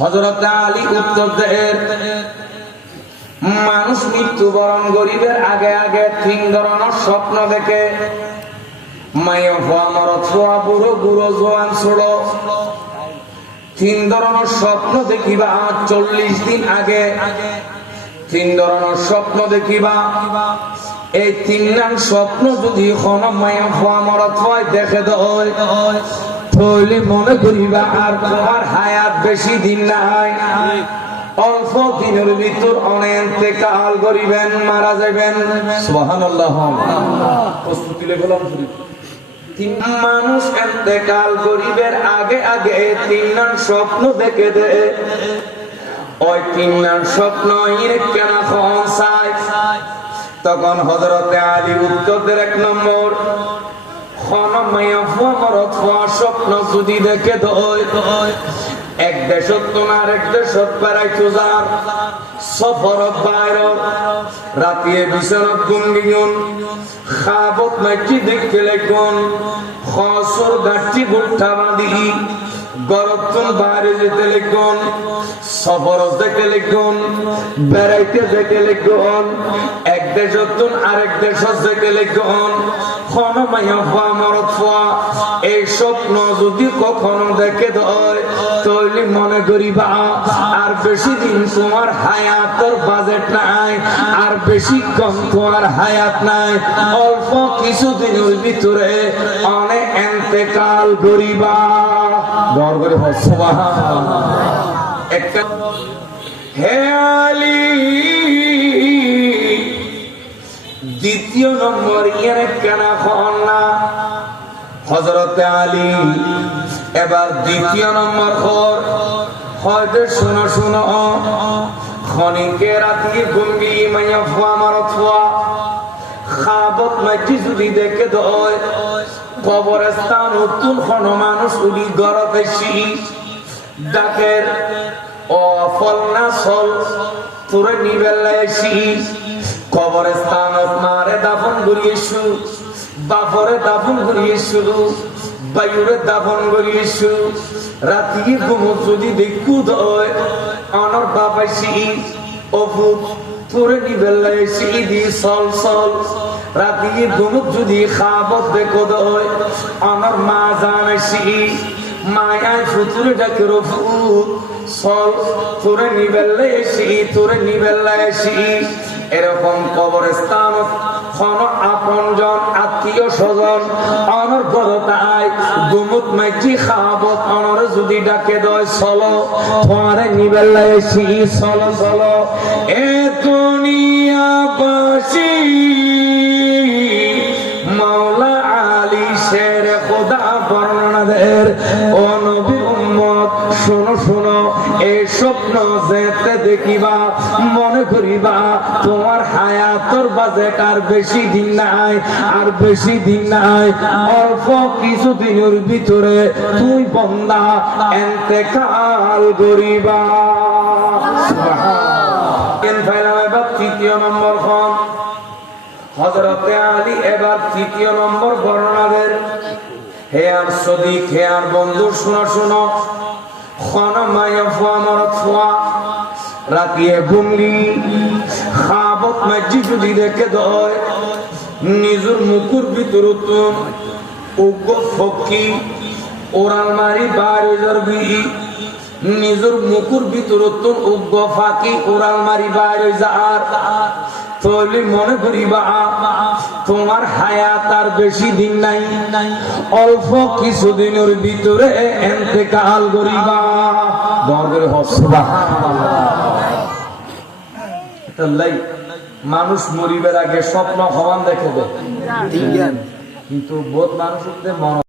হজরত আলী উত্তর মানুষ মৃত্যুবরণ গরিবের আগে আগে তিন ধরনের স্বপ্ন দেখে মায়ে মরত হওয়া বুড়ো বুড়ো জোয়ান ছোড়ো। তিন ধরনের স্বপ্ন দেখিবা চল্লিশ দিন আগে। তিন ধরনের স্বপ্ন দেখিবা এই তিন নাম স্বপ্ন যদি মায়া মরত হয় দেখে দয় তাহলে মনে করিবা আর তোমার হায়াত বেশি দিন নাই। অল্প দিনের ভিতর অনেক কাল করিবেন মারা যাবেন সুবহানাল্লাহ। প্রস্তুতি লেখলাম মানুষ এতেকাল গরিবের আগে আগে তিন নাম স্বপ্ন দেখে দে। ওই তিন নাম স্বপ্ন ইরে কেন চাই? তখন হজরতে আলী উত্তরদের এক নম্বর স্বপ্ন যদি দেখে এক দেশত তোমার, এক দেশত পেরাই বাইর, রাতিয়ে বিছানত গুনগিগুন খাবত মাইটি দেখতে লেগুন খসর গাঠি বাঁধি। গরতুন বাইরে যেতে লিখুন সফর দেখে লিখুন, বেড়াইতে দেখে লিখুন, এক দেশ আরেক দেশ দেখে লিখুন এই স্বপ্ন যদি কখনো দেখে দয় তৈলি মনে করিবা আর বেশি দিন তোমার হায়াতর বাজেট নাই, আর বেশি কম তোমার হায়াত নাই। অল্প কিছু দিনের ভিতরে অনেক এন্তেকাল করিবা। দর করে হসবাহ একটা হে আলী, দ্বিতীয় নম্বর ইয়ার কেন না। হজরতে আলী এবার দ্বিতীয় নম্বর খর। হয়তো শুনো শুনো খনিকে রাতি গুঙ্গি মাইয়া ফুয়া মারত ফুয়া খাবত মাইটি যদি দেখে দয়। কবরস্থান নতুন খন মানুষ উলি গরত এসি ডাকের ও ফল না সল, তোরে নিবেলা এসি। কবরস্থান মারে দাফন করিয়েছু, বাপরে দাফন করিয়েছু। বায়ুরে দাফন করিয়েছু রাতি ঘুমত যদি দেখু দয় অনর বাপাইছি অভূত তোরে নিবেলা এসি দি সল সল। রাতি ঘুমত যদি খাবত দেখো দয় আমার মা জানাইছি মায়ায় ফুতুরে ডাকে রফুত। সল তোরে নিবেল্লা এসি তোরে নিবেল্লা এসি এরকম কবরস্থান খন আপন জন আত্মীয় স্বজন গুমুত মাইটি খাবত অনর যদি ডাকে দয়, চলো। তোমারে নিবেলা এসি চলো চলো। এ দুনিয়াবাসী, মাওলা আলী শের খোদা বর্ণনাদের, ও দেখিবা, মনে করিবা, তোমার হায়াতর বাজেট আর বেশি দিন নাই, আর বেশি দিন নাই। অল্প কিছু দিনের ভিতরে তুই বন্দা এতেকাল এবার তৃতীয় তৃতীয় বন্ধু, শুনো শুনো। খন মায়া ফুয়া। রাতিয়ে ঘুমলি। খাবত মাঝি যদি দেখে দয়। নিজের মুকুর ভিতর উগ্র ফকি। ওরাল মারি বারে জরবি। নিজের মুকুর ভিতর উগ্র ফাঁকি। ওরাল মারি বারে যার তৈলি মনে করিবা তোমার হায়াত আর বেশি দিন নাই। অল্প কিছু দিনের ভিতরে এতেকাল করিবা। হসবা মানুষ মরিবার আগে স্বপ্ন হওয়ান দেখে দেয় কিন্তু বহুত মানুষ মন